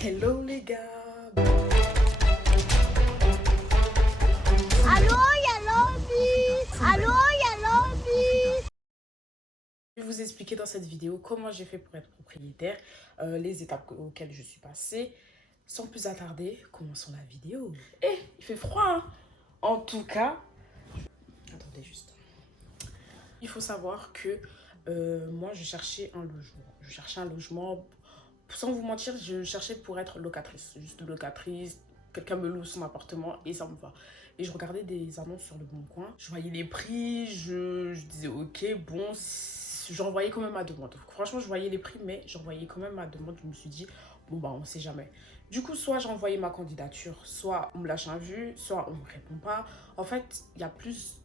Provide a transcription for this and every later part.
Hello les gars. Allô, y'a Lobby. Allô, y'a Lobby. Je vais vous expliquer dans cette vidéo comment j'ai fait pour être propriétaire, les étapes auxquelles je suis passée. Sans plus attarder, commençons la vidéo. Eh, il fait froid, hein. En tout cas, attendez juste. Il faut savoir que moi, je cherchais un logement. Je cherchais un logement, sans vous mentir, je cherchais pour être locatrice. Juste locatrice, quelqu'un me loue son appartement et ça me va. Et je regardais des annonces sur le Bon Coin. Je voyais les prix, je disais ok, bon, j'envoyais quand même ma demande. Franchement, je voyais les prix, mais j'envoyais quand même ma demande. Je me suis dit, bon bah on sait jamais. Du coup, soit j'ai envoyé ma candidature, soit on me lâche un vu, soit on me répond pas. En fait, il y a plus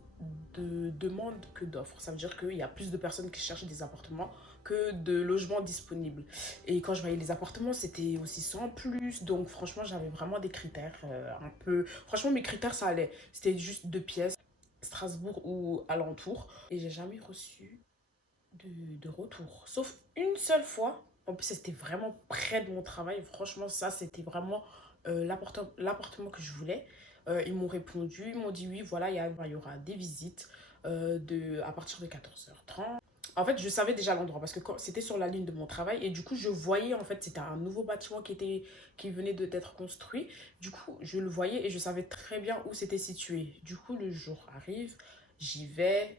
de demandes que d'offres. Ça veut dire qu'il y a plus de personnes qui cherchent des appartements que de logements disponibles. Et quand je voyais les appartements, c'était aussi sans plus. Donc franchement, j'avais vraiment des critères un peu... Franchement, mes critères, ça allait. C'était juste 2 pièces, Strasbourg ou alentour. Et j'ai jamais reçu de retour. Sauf une seule fois. En plus, c'était vraiment près de mon travail. Franchement, ça, c'était vraiment l'appartement que je voulais. Ils m'ont répondu, ils m'ont dit oui, voilà, il y aura des visites à partir de 14h30. En fait, je savais déjà l'endroit parce que c'était sur la ligne de mon travail et du coup, je voyais en fait, c'était un nouveau bâtiment qui venait d'être construit. Du coup, je le voyais et je savais très bien où c'était situé. Du coup, le jour arrive, j'y vais.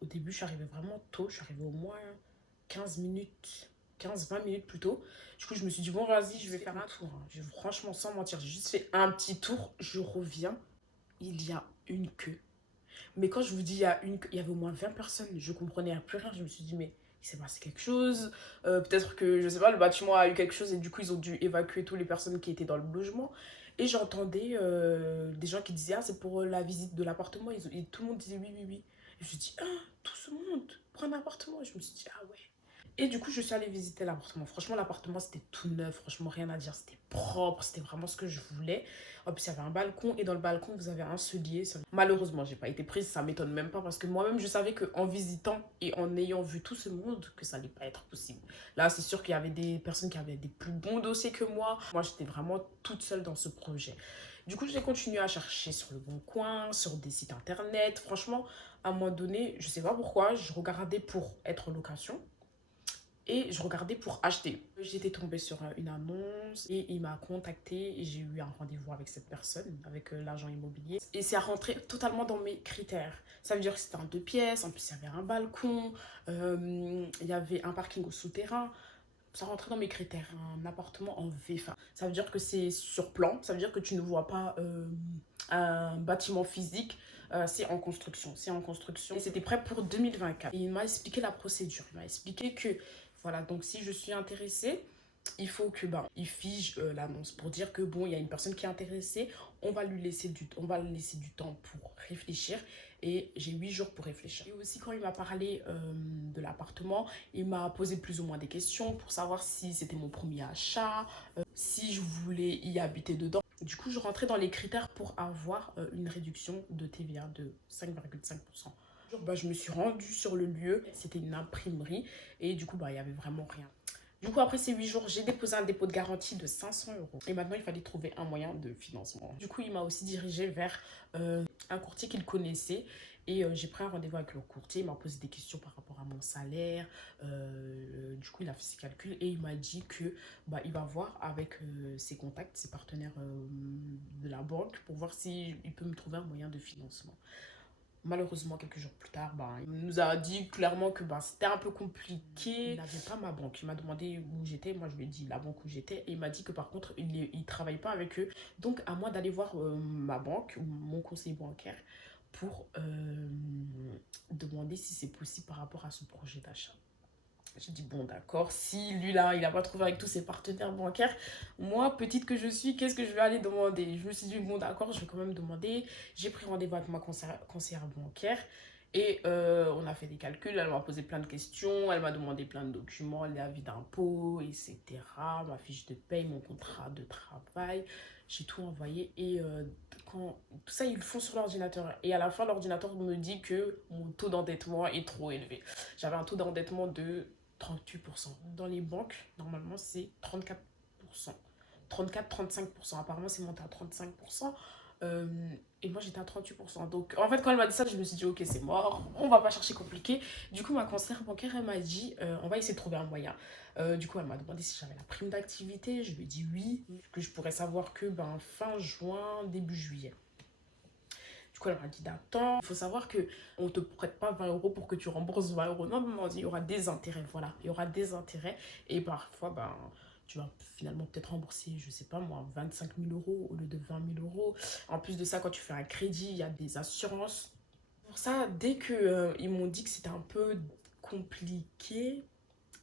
Au début, je suis arrivée vraiment tôt. Je suis arrivée au moins 15 minutes, 15-20 minutes plus tôt. Du coup, je me suis dit, bon, vas-y, je vais faire un tour, hein. Franchement, sans mentir, j'ai juste fait un petit tour. Je reviens, il y a une queue. Mais quand je vous dis il y avait au moins 20 personnes, je comprenais plus rien. Je me suis dit, mais il s'est passé quelque chose. Peut-être que, je sais pas, le bâtiment a eu quelque chose et du coup, ils ont dû évacuer toutes les personnes qui étaient dans le logement. Et j'entendais des gens qui disaient, ah, c'est pour la visite de l'appartement. Et tout le monde disait oui, oui, oui. Et je me suis dit, ah, tout ce monde prend un appartement. Et je me suis dit, ah ouais. Et du coup, je suis allée visiter l'appartement. Franchement, l'appartement, c'était tout neuf. Franchement, rien à dire. C'était propre. C'était vraiment ce que je voulais. En plus, il y avait un balcon. Et dans le balcon, vous avez un cellier. Malheureusement, j'ai pas été prise. Ça m'étonne même pas. Parce que moi-même, je savais qu'en visitant et en ayant vu tout ce monde, que ça allait pas être possible. Là, c'est sûr qu'il y avait des personnes qui avaient des plus bons dossiers que moi. Moi, j'étais vraiment toute seule dans ce projet. Du coup, j'ai continué à chercher sur le Bon Coin, sur des sites internet. Franchement, à un moment donné, je sais pas pourquoi, je regardais pour être location et je regardais pour acheter. J'étais tombée sur une annonce et il m'a contacté et j'ai eu un rendez-vous avec cette personne, avec l'agent immobilier. Et c'est rentré totalement dans mes critères. Ça veut dire que c'était en 2 pièces, en plus il y avait un balcon, il y avait un parking au souterrain. Ça rentrait dans mes critères, un appartement en V. Enfin, ça veut dire que c'est sur plan, ça veut dire que tu ne vois pas un bâtiment physique, c'est en construction. C'est en construction. Et c'était prêt pour 2024. Et il m'a expliqué la procédure. Il m'a expliqué que, voilà, donc si je suis intéressée, il faut que il fige l'annonce pour dire que bon, il y a une personne qui est intéressée, on va lui laisser du temps pour réfléchir et j'ai 8 jours pour réfléchir. Et aussi quand il m'a parlé de l'appartement, il m'a posé plus ou moins des questions pour savoir si c'était mon premier achat, si je voulais y habiter dedans. Du coup, je rentrais dans les critères pour avoir une réduction de TVA de 5,5%. Je me suis rendue sur le lieu, c'était une imprimerie et du coup, il y avait vraiment rien. Du coup, après ces 8 jours, j'ai déposé un dépôt de garantie de 500 euros. Et maintenant, il fallait trouver un moyen de financement. Du coup, il m'a aussi dirigé vers un courtier qu'il connaissait. Et j'ai pris un rendez-vous avec le courtier. Il m'a posé des questions par rapport à mon salaire. Du coup, il a fait ses calculs et il m'a dit que il va voir avec ses contacts, ses partenaires de la banque pour voir s'il peut me trouver un moyen de financement. Malheureusement, quelques jours plus tard, il nous a dit clairement que c'était un peu compliqué. Il n'avait pas ma banque. Il m'a demandé où j'étais. Moi, je lui ai dit la banque où j'étais. Et il m'a dit que par contre, il ne travaille pas avec eux. Donc, à moi d'aller voir ma banque ou mon conseiller bancaire pour demander si c'est possible par rapport à ce projet d'achat. J'ai dit, bon, d'accord, si lui là, il n'a pas trouvé avec tous ses partenaires bancaires, moi, petite que je suis, qu'est-ce que je vais aller demander? Je me suis dit, bon, d'accord, je vais quand même demander. J'ai pris rendez-vous avec ma conseillère bancaire et on a fait des calculs. Elle m'a posé plein de questions, elle m'a demandé plein de documents, les avis d'impôts, etc. Ma fiche de paye, mon contrat de travail. J'ai tout envoyé et tout ça, ils le font sur l'ordinateur. Et à la fin, l'ordinateur me dit que mon taux d'endettement est trop élevé. J'avais un taux d'endettement de 38%. Dans les banques, normalement, c'est 34%. 35%. 34-35%. Apparemment, c'est monté à 35%. Et moi, j'étais à 38%. Donc, en fait, quand elle m'a dit ça, je me suis dit, ok, c'est mort. On va pas chercher compliqué. Du coup, ma conseillère bancaire, elle m'a dit, on va essayer de trouver un moyen. Du coup, elle m'a demandé si j'avais la prime d'activité. Je lui ai dit oui. Que je pourrais savoir que fin juin, début juillet. Du coup, elle m'a dit d'attendre. Il faut savoir que on te prête pas 20 euros pour que tu rembourses 20 euros. Non, non, non, il y aura des intérêts. Voilà, il y aura des intérêts. Et parfois, tu vas finalement peut-être rembourser, je sais pas moi, 25 000 euros au lieu de 20 000 euros. En plus de ça, quand tu fais un crédit, il y a des assurances. Pour ça, dès que ils m'ont dit que c'était un peu compliqué,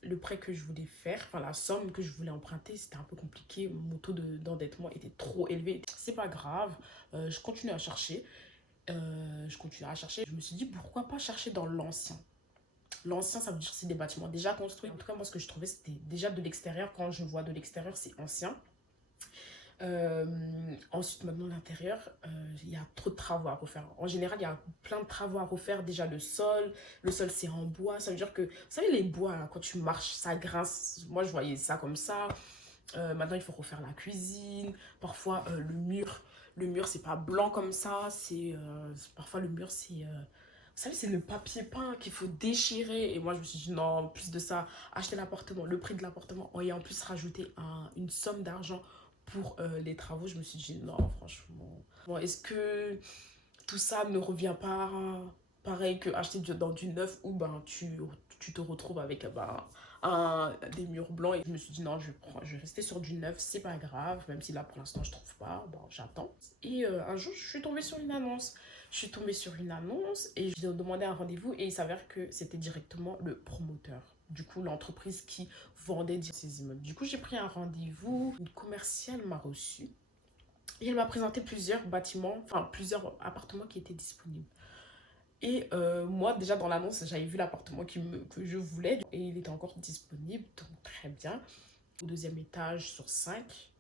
le prêt que je voulais faire, enfin la somme que je voulais emprunter, c'était un peu compliqué. Mon taux d'endettement était trop élevé. C'est pas grave, je continue à chercher. Je me suis dit, pourquoi pas chercher dans l'ancien. L'ancien, ça veut dire que c'est des bâtiments déjà construits. En tout cas, moi, ce que je trouvais, c'était déjà de l'extérieur. Quand je vois de l'extérieur, c'est ancien. Ensuite, maintenant, l'intérieur, il y a trop de travaux à refaire. En général, il y a plein de travaux à refaire. Déjà, le sol, c'est en bois. Ça veut dire que, vous savez, les bois, là, quand tu marches, ça grince. Moi, je voyais ça comme ça. Maintenant, il faut refaire la cuisine. Parfois, le mur, c'est pas blanc comme ça. Parfois, le mur, c'est... vous savez, c'est le papier peint qu'il faut déchirer. Et moi, je me suis dit, non, en plus de ça, acheter l'appartement, le prix de l'appartement, et en plus rajouter une somme d'argent pour les travaux, je me suis dit, non, franchement. Bon, est-ce que tout ça ne revient pas pareil que acheter dans du neuf où tu te retrouves avec des murs blancs? Et je me suis dit, non, je vais rester sur du neuf, c'est pas grave, même si là, pour l'instant, je trouve pas, j'attends. Et un jour, je suis tombée sur une annonce. Et je lui ai demandé un rendez-vous et il s'avère que c'était directement le promoteur. Du coup, l'entreprise qui vendait ces immeubles. Du coup, j'ai pris un rendez-vous. Une commerciale m'a reçue et elle m'a présenté plusieurs plusieurs appartements qui étaient disponibles. Et moi, déjà dans l'annonce, j'avais vu l'appartement que je voulais et il était encore disponible, donc très bien. Au deuxième étage sur 5.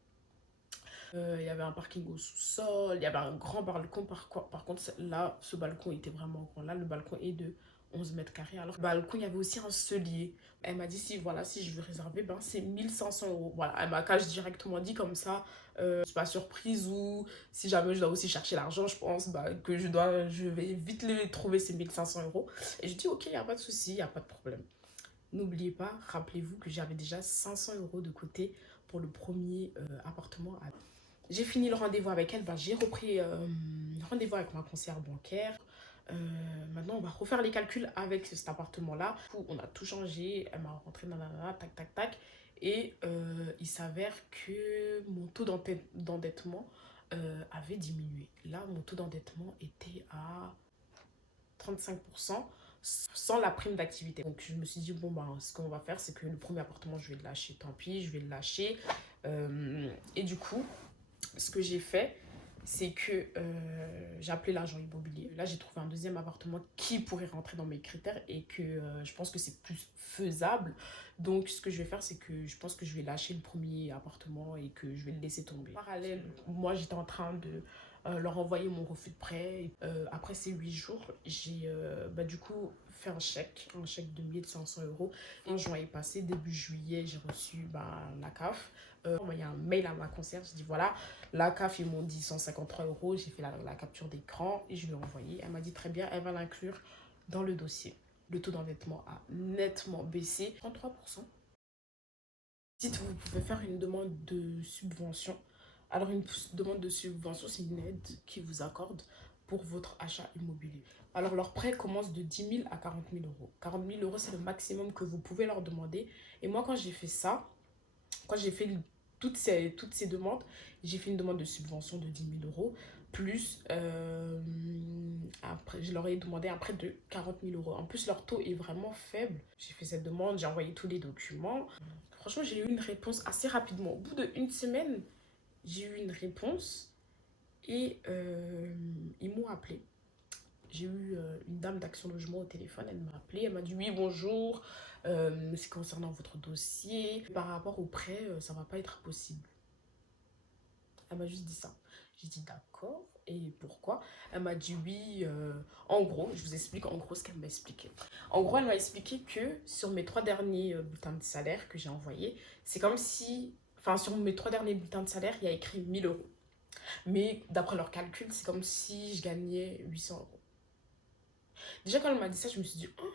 Il y avait un parking au sous-sol, il y avait un grand balcon. Par contre, là, ce balcon était vraiment grand. Là, le balcon est de 11 mètres carrés. Alors, le balcon, il y avait aussi un cellier. Elle m'a dit, si je veux réserver, c'est 1500 euros. Voilà, elle m'a directement dit comme ça. Je suis pas surprise ou si jamais je dois aussi chercher l'argent, je pense que je vais vite les trouver ces 1500 euros. Et je dis, ok, il n'y a pas de souci, il n'y a pas de problème. N'oubliez pas, rappelez-vous que j'avais déjà 500 euros de côté pour le premier appartement. J'ai fini le rendez-vous avec elle, j'ai repris rendez-vous avec ma conseillère bancaire. Maintenant, on va refaire les calculs avec cet appartement-là. On a tout changé, elle m'a rentré dans la tac, tac, tac. Et il s'avère que mon taux d'endettement avait diminué. Là, mon taux d'endettement était à 35% sans la prime d'activité. Donc, je me suis dit, ce qu'on va faire, c'est que le premier appartement, je vais le lâcher. Tant pis, je vais le lâcher. Et du coup, ce que j'ai fait, c'est que j'ai appelé l'agent immobilier. Là, j'ai trouvé un deuxième appartement qui pourrait rentrer dans mes critères et que je pense que c'est plus faisable. Donc, ce que je vais faire, c'est que je pense que je vais lâcher le premier appartement et que je vais le laisser tomber. En parallèle, moi, j'étais en train de leur envoyer mon refus de prêt. Après ces 8 jours, j'ai du coup fait un chèque de 1500 euros. En juin est passé, début juillet, j'ai reçu la CAF. Il y a un mail à ma conseillère, je dis voilà, la CAF, ils m'ont dit 153 euros, j'ai fait la capture d'écran et je lui ai envoyé. Elle m'a dit très bien, elle va l'inclure dans le dossier. Le taux d'endettement a nettement baissé, 33%. Dites, vous pouvez faire une demande de subvention. Alors, une demande de subvention, c'est une aide qu'ils vous accordent pour votre achat immobilier. Alors, leur prêt commence de 10 000 à 40 000 euros. 40 000 euros, c'est le maximum que vous pouvez leur demander. Et moi, quand j'ai fait ça, quand j'ai fait toutes ces demandes, j'ai fait une demande de subvention de 10 000 euros. Plus, après, je leur ai demandé un prêt de 40 000 euros. En plus, leur taux est vraiment faible. J'ai fait cette demande, j'ai envoyé tous les documents. Franchement, j'ai eu une réponse assez rapidement. Au bout d'une semaine, j'ai eu une réponse et ils m'ont appelé. J'ai eu une dame d'Action Logement au téléphone, elle m'a appelé, elle m'a dit oui bonjour, c'est concernant votre dossier. Par rapport au prêt, ça va pas être possible. Elle m'a juste dit ça. J'ai dit d'accord, et pourquoi? Elle m'a dit oui, en gros, je vous explique en gros ce qu'elle m'a expliqué. En gros, elle m'a expliqué que sur mes 3 derniers bulletins de salaire que j'ai envoyés, c'est comme si... enfin sur mes 3 derniers bulletins de salaire, il y a écrit 1 000 euros. Mais d'après leur calcul, c'est comme si je gagnais 800 euros. Déjà, quand elle m'a dit ça, je me suis dit, oh,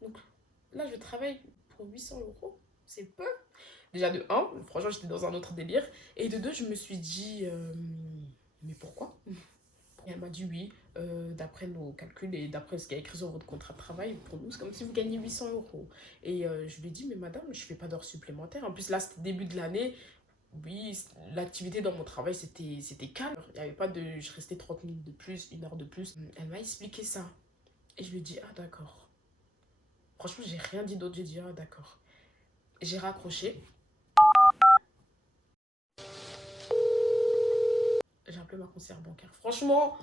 donc là, je travaille pour 800 euros, c'est peu. Déjà, de un, franchement, j'étais dans un autre délire. Et de deux, je me suis dit, mais pourquoi? Et elle m'a dit oui, d'après nos calculs et d'après ce qui est écrit sur votre contrat de travail, pour nous, c'est comme si vous gagnez 800 euros. Et je lui ai dit, mais madame, je fais pas d'heures supplémentaires. En plus, là, c'était début de l'année. Oui, l'activité dans mon travail, c'était calme. Il n'y avait pas de... Je restais 30 minutes de plus, 1 heure de plus. Elle m'a expliqué ça. Et je lui ai dit, ah d'accord. Franchement, j'ai rien dit d'autre. J'ai dit, ah d'accord. J'ai raccroché. J'ai appelé ma conseillère bancaire. Franchement,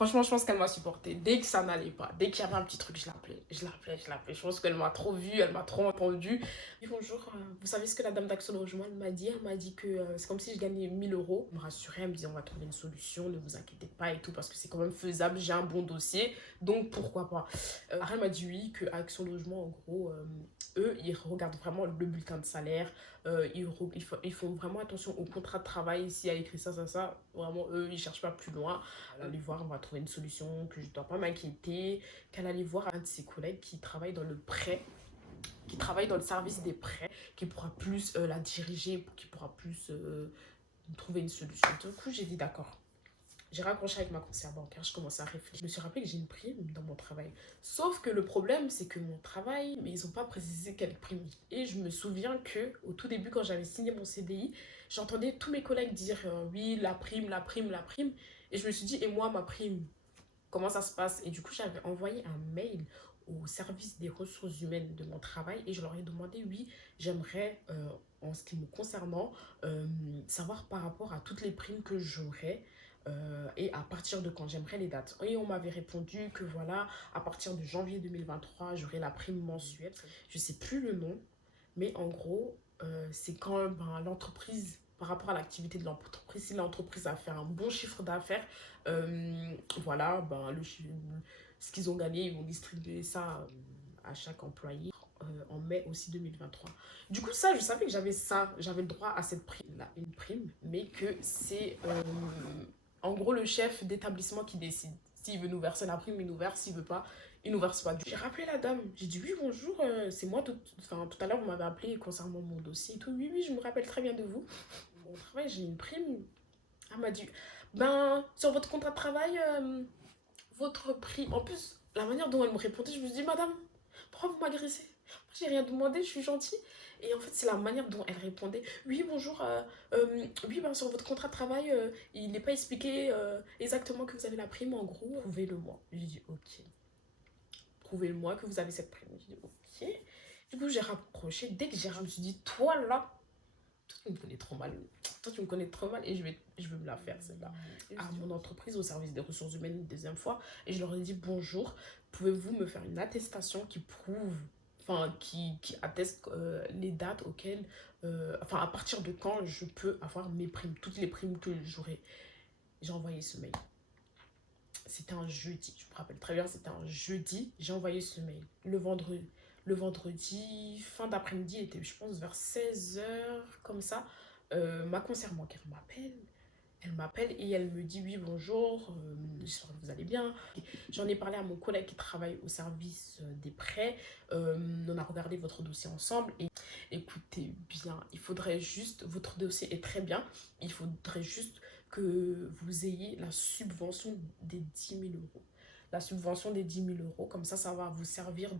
je pense qu'elle m'a supporté. Dès que ça n'allait pas, dès qu'il y avait un petit truc, je l'appelais. Je pense qu'elle m'a trop vu, elle m'a trop entendu. Et bonjour, vous savez ce que la dame d'Action Logement m'a dit? Elle m'a dit que c'est comme si je gagnais 1 000 euros. Elle me rassurait, elle me disait on va trouver une solution, ne vous inquiétez pas et tout, parce que c'est quand même faisable, j'ai un bon dossier, donc pourquoi pas. Après, elle m'a dit oui, que Action Logement, en gros, eux, ils regardent vraiment le bulletin de salaire. Ils font vraiment attention au contrat de travail. S'il y a écrit ça, vraiment, eux, ils cherchent pas plus loin. Elle allait voir, on va trouver une solution, que je dois pas m'inquiéter. Qu'elle allait voir un de ses collègues qui travaille dans le prêt, qui travaille dans le service des prêts, qui pourra plus la diriger, qui pourra plus trouver une solution. Du coup, j'ai dit d'accord. J'ai raccroché avec ma conseillère bancaire, je commençais à réfléchir. Je me suis rappelé que j'ai une prime dans mon travail. Sauf que le problème, c'est que mon travail, mais ils n'ont pas précisé quelle prime. Et je me souviens que au tout début, quand j'avais signé mon CDI, j'entendais tous mes collègues dire oui, la prime, la prime, la prime. Et je me suis dit, et moi, ma prime, comment ça se passe? Et du coup, j'avais envoyé un mail au service des ressources humaines de mon travail et je leur ai demandé, oui, j'aimerais, en ce qui me concernant, savoir par rapport à toutes les primes que j'aurais et à partir de quand j'aimerais les dates. Et on m'avait répondu que voilà, à partir de janvier 2023, j'aurai la prime mensuelle. Je sais plus le nom, mais en gros, c'est quand l'entreprise, par rapport à l'activité de l'entreprise, si l'entreprise a fait un bon chiffre d'affaires, voilà, ce qu'ils ont gagné, ils vont distribuer ça à chaque employé en mai aussi 2023. Du coup, ça, je savais que j'avais le droit à cette prime-là, une prime, mais que c'est en gros le chef d'établissement qui décide. S'il veut nous verser la prime, il nous verse, s'il veut pas, il nous verse pas. J'ai rappelé la dame, j'ai dit oui, bonjour, c'est moi, tout à l'heure vous m'avez appelé concernant mon dossier et tout. Oui, oui, je me rappelle très bien de vous. Au travail, j'ai une prime. Elle m'a dit, ben, sur votre contrat de travail, votre prime. En plus, la manière dont elle me répondait, je me suis dit, madame, pourquoi vous m'agressez? Moi, j'ai rien demandé, je suis gentille. Et en fait, c'est la manière dont elle répondait. Oui, bonjour, oui, ben, sur votre contrat de travail, il n'est pas expliqué exactement que vous avez la prime, en gros. Prouvez-le-moi. J'ai dit, ok. Prouvez-le-moi que vous avez cette prime. J'ai dit, ok. Du coup, j'ai rapproché. Dès que je me suis dit, toi là, toi, tu me connais trop mal. Toi, tu me connais trop mal et je vais me la faire, celle-là. À mon entreprise, au service des ressources humaines, une deuxième fois. Et je leur ai dit, bonjour, pouvez-vous me faire une attestation qui prouve, enfin, qui atteste les dates auxquelles, enfin, à partir de quand je peux avoir mes primes, toutes les primes que j'aurai. J'ai envoyé ce mail. C'était un jeudi, je me rappelle très bien, c'était un jeudi. J'ai envoyé ce mail. Le vendredi, fin d'après-midi, était, je pense, vers 16 h, comme ça. Ma conseillère bancaire m'appelle. Elle m'appelle et elle me dit oui, bonjour, j'espère que vous allez bien. J'en ai parlé à mon collègue qui travaille au service des prêts. On a regardé votre dossier ensemble et écoutez bien, il faudrait juste, votre dossier est très bien, il faudrait juste que vous ayez la subvention des 10 000 euros. La subvention des 10 000 euros, comme ça va vous servir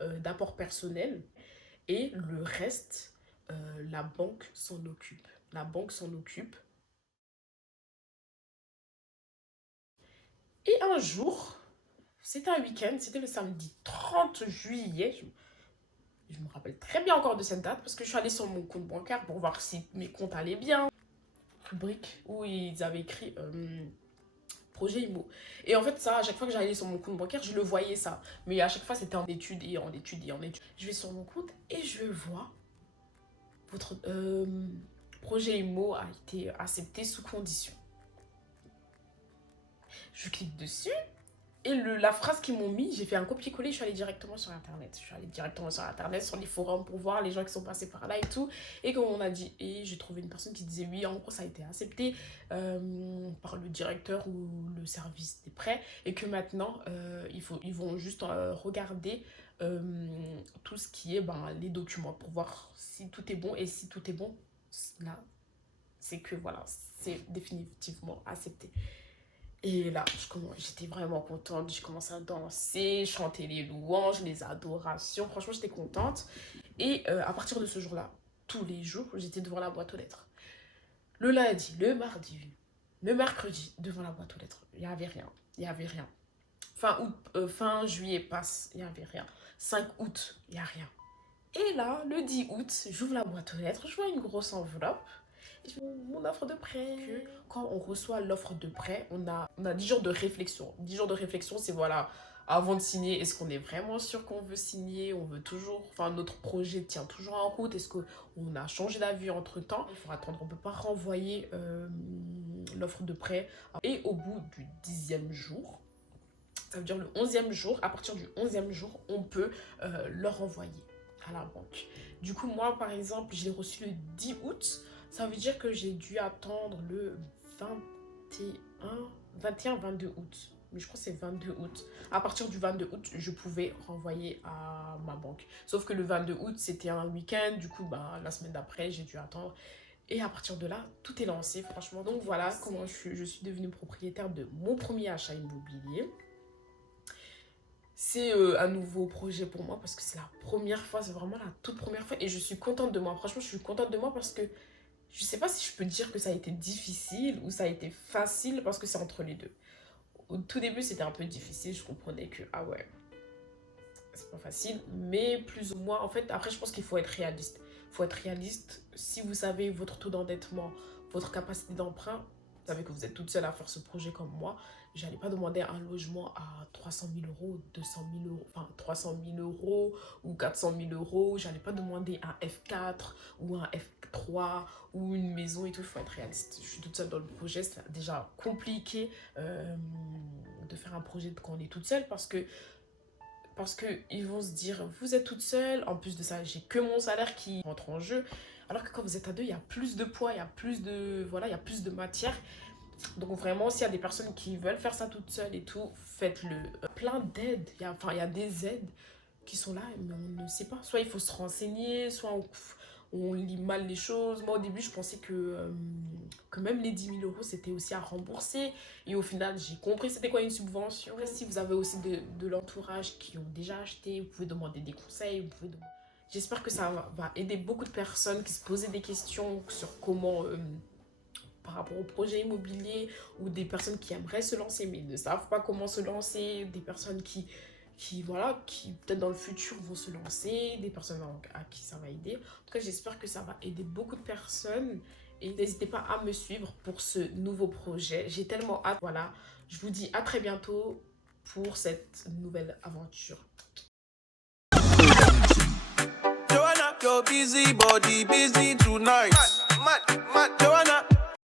d'apport personnel et le reste, la banque s'en occupe. La banque s'en occupe. Et un jour, c'était un week-end, c'était le samedi 30 juillet. Je me rappelle très bien encore de cette date parce que je suis allée sur mon compte bancaire pour voir si mes comptes allaient bien. Rubrique où ils avaient écrit projet IMO. Et en fait, ça, à chaque fois que j'allais sur mon compte bancaire, je le voyais ça. Mais à chaque fois, c'était en études et en études et en études. Je vais sur mon compte et je vois votre projet IMO a été accepté sous condition. Je clique dessus Et la phrase qu'ils m'ont mis, j'ai fait un copier-coller, je suis allée directement sur Internet. Je suis allée directement sur Internet, sur les forums pour voir les gens qui sont passés par là et tout. Et comme on a dit, et j'ai trouvé une personne qui disait oui, en gros ça a été accepté par le directeur ou le service des prêts. Et que maintenant, ils vont juste regarder tout ce qui est les documents pour voir si tout est bon. Et si tout est bon, là, c'est que voilà, c'est définitivement accepté. Et là, j'étais vraiment contente. J'ai commencé à danser, chanter les louanges, les adorations. Franchement, j'étais contente. Et à partir de ce jour-là, tous les jours, j'étais devant la boîte aux lettres. Le lundi, le mardi, le mercredi, devant la boîte aux lettres. Il n'y avait rien. Il n'y avait rien. Fin juillet passe, il n'y avait rien. 5 août, il n'y a rien. Et là, le 10 août, j'ouvre la boîte aux lettres, je vois une grosse enveloppe. Mon offre de prêt. Quand on reçoit l'offre de prêt, on a 10 jours de réflexion. 10 jours de réflexion, c'est voilà, avant de signer, est-ce qu'on est vraiment sûr qu'on veut signer? On veut toujours, notre projet tient toujours en route. Est-ce qu'on a changé d'avis entre temps? Il faut attendre, on ne peut pas renvoyer l'offre de prêt. Et au bout du 10e jour, ça veut dire le 11e jour, à partir du 11e jour, on peut le renvoyer à la banque. Du coup, moi, par exemple, je l'ai reçu le 10 août. Ça veut dire que j'ai dû attendre le 22 août. Mais je crois que c'est 22 août. À partir du 22 août, je pouvais renvoyer à ma banque. Sauf que le 22 août, c'était un week-end. Du coup, la semaine d'après, j'ai dû attendre. Et à partir de là, tout est lancé, franchement. Donc voilà comment je suis devenue propriétaire de mon premier achat immobilier. C'est un nouveau projet pour moi parce que c'est la première fois, c'est vraiment la toute première fois. Et je suis contente de moi. Franchement, je suis contente de moi parce que je sais pas si je peux dire que ça a été difficile ou ça a été facile parce que c'est entre les deux. Au tout début, c'était un peu difficile. Je comprenais que, ah ouais, c'est pas facile. Mais plus ou moins, en fait, après, je pense qu'il faut être réaliste. Il faut être réaliste. Si vous savez votre taux d'endettement, votre capacité d'emprunt, vous savez que vous êtes toute seule à faire ce projet comme moi. J'allais pas demander un logement à 300 000 euros, 200 000 euros, 300 000 euros ou 400 000 euros. J'allais pas demander un F4 ou un F3 ou une maison et tout. Il faut être réaliste. Je suis toute seule dans le projet. C'est déjà compliqué de faire un projet quand on est toute seule parce que ils vont se dire, vous êtes toute seule. En plus de ça, j'ai que mon salaire qui rentre en jeu. Alors que quand vous êtes à deux, il y a plus de poids, il y a plus de matière. Donc vraiment, s'il y a des personnes qui veulent faire ça toutes seules et tout, faites-le. Plein d'aides, il y a des aides qui sont là, mais on ne sait pas. Soit il faut se renseigner, soit on lit mal les choses. Moi, au début, je pensais que même les 10 000 euros, c'était aussi à rembourser. Et au final, j'ai compris c'était quoi une subvention. Après, si vous avez aussi de l'entourage qui ont déjà acheté, vous pouvez demander des conseils. J'espère que ça va aider beaucoup de personnes qui se posaient des questions sur comment... par rapport au projet immobilier ou des personnes qui aimeraient se lancer mais ne savent pas comment se lancer, des personnes qui peut-être dans le futur vont se lancer, des personnes à qui ça va aider. En tout cas, j'espère que ça va aider beaucoup de personnes et n'hésitez pas à me suivre pour ce nouveau projet. J'ai tellement hâte. Voilà, je vous dis à très bientôt pour cette nouvelle aventure. Joanna, your busy body busy tonight. Mad. Joanna.